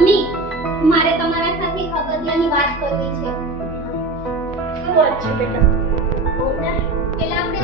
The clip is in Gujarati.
મમ્મી, મારે તમારા સાથે એક અગત્યની વાત કરવી છે. શું વાત છે બેટા? બોલ ને. પેલા આપણે